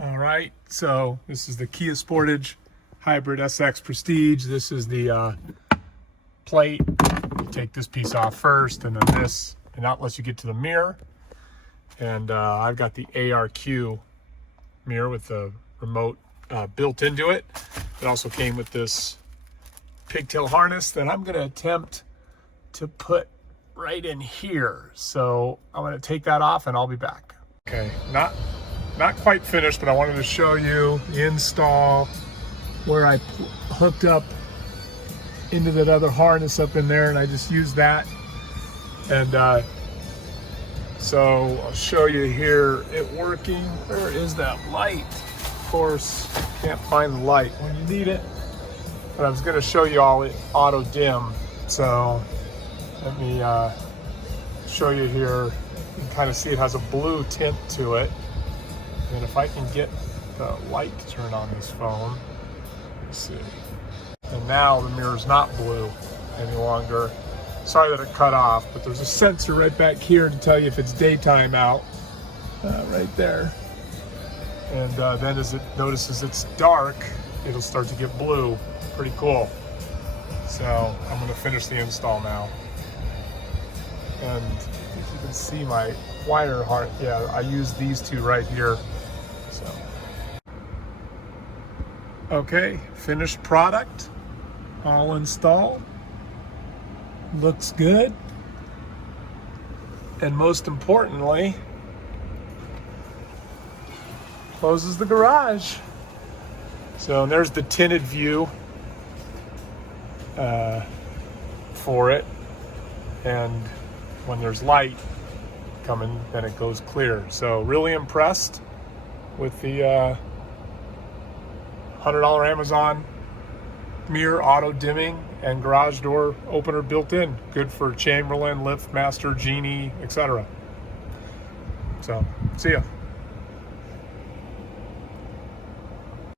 All right, so this is the Kia Sportage Hybrid SX Prestige. This is the plate. You take this piece off first, and then this, and that lets you get to the mirror. And I've got the ARQ mirror with the remote built into it. It also came with this pigtail harness that I'm gonna attempt to put right in here. So I'm gonna take that off and I'll be back. Okay, not quite finished, but I wanted to show you the install where I hooked up into that other harness up in there, and I just used that. And so I'll show you here it working. Where is that light? Of course, can't find the light when you need it. But I was going to show you all it auto dim. So let me show you here. You can kind of see it has a blue tint to it. And if I can get the light to turn on this phone, let's see. And now the mirror's not blue any longer. Sorry that it cut off, but there's a sensor right back here to tell you if it's daytime out, right there. And then as it notices it's dark, it'll start to get blue. Pretty cool. So I'm gonna finish the install now. And if you can see my wire harness, yeah, I use these two right here. So, okay, finished product, all installed. Looks good. And most importantly, closes the garage. So there's the tinted view for it. And when there's light coming, then it goes clear. So really impressed with the $100 Amazon mirror auto dimming and garage door opener built in. Good for Chamberlain, LiftMaster, Genie, etc. So, see ya.